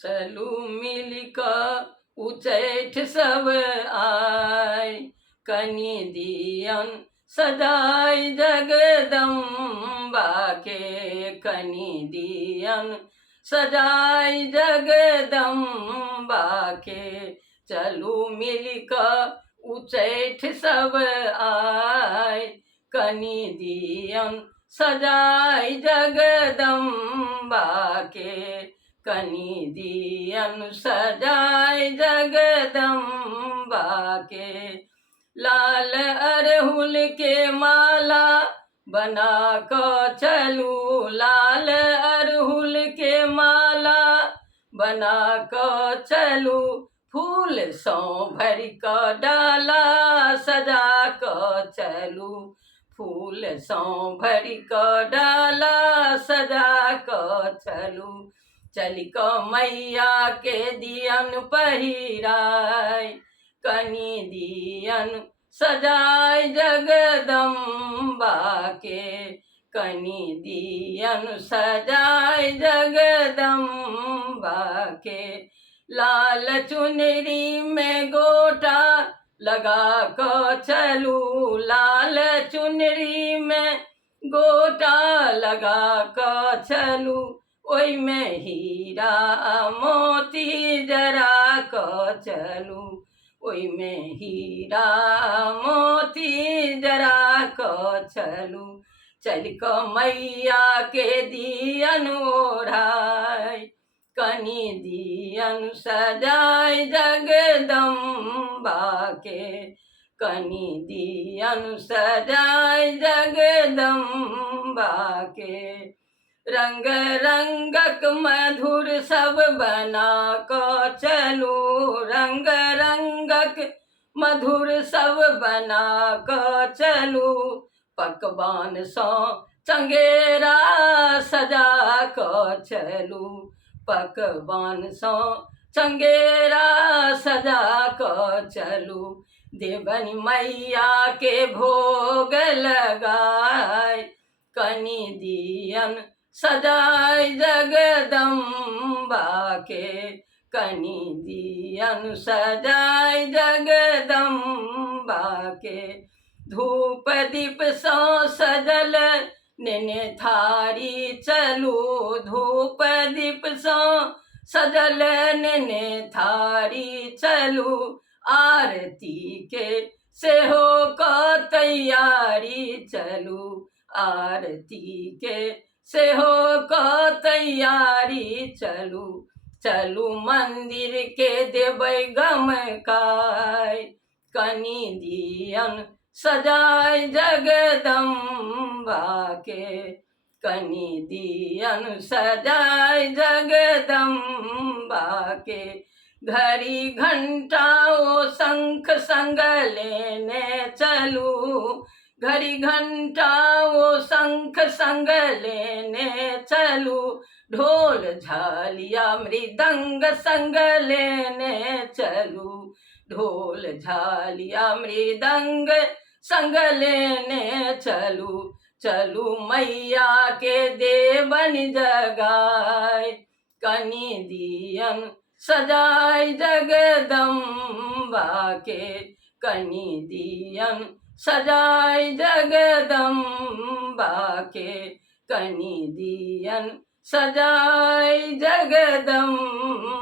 चलू मिल क उचैठ सब आय, कनि दियन सजाय जगदम्बा के, कनि दियन सजाय जगदम्बा के। चलू मिल क उचैठ सब आय, कनि दियन सजाय जगदम्बा के, कनि दियन सजाय जगदम्बा के। लाल अरहुल के माला बना क चलू, लाल अरहुल के माला बना क चलू, फूल सौ भरि क डाला सजा क चलू, फूल सौ भरि क डाला सजा क चलू। चलि क मैया के दियन पहिराय, कनि दियन सजाय जगदम्बा के, कनि दियन सजाय जगदम्बा के। लाल चुनरी में गोटा लगा क चलू, लाल चुनरी में गोटा लगा क चलू, ओइ में हीरा मोती जरा क चलू, ओइ में हीरा मोती जरा क चलू। चल क मैया के दियन ओढ़ाय, कनि दियन सजाय जगदम्बा के, कनि दियन सजाय जगदम्बा के। रंग रंगक मधुर सब बना क चलू, रंग रंगक मधुर सब बना क चलू, पकवान सौ चंगेरा सजा क चलू, पकवान सौ चंगेरा सजा क चलू। देवनी मैया के भोग लगाय, कनि दियन सजाय जगदम्बा के, कनि दियन सजाय जगदम्बा के। धूप दीप सौ सजल नेने थारी चलू, धूप दीप सौ सजल नेने थारी चलू, आरती के सेहो क तैयारी चलू, आरती के सेहो क तैयारी चलू। चलू मंदिर के देबै गमकाय, कनि दियन सजाय जगदम्बा के, कनि दियन सजाय जगदम्बा के। घड़ी घंटा ओ शंख संग लेने चलू, घड़ी घंटा ओ शंख संग लेने चलू, ढोल झालिया मृदंग संग लेने चलू, ढोल झालिया मृदंग संग लेने चलू। चलू मैया के देवन जगाय, कनि दियन सजाय जगदम्बा के, कनि दियन सजाय जगदम्बा के, कनि दियन सजाय जगदम्बा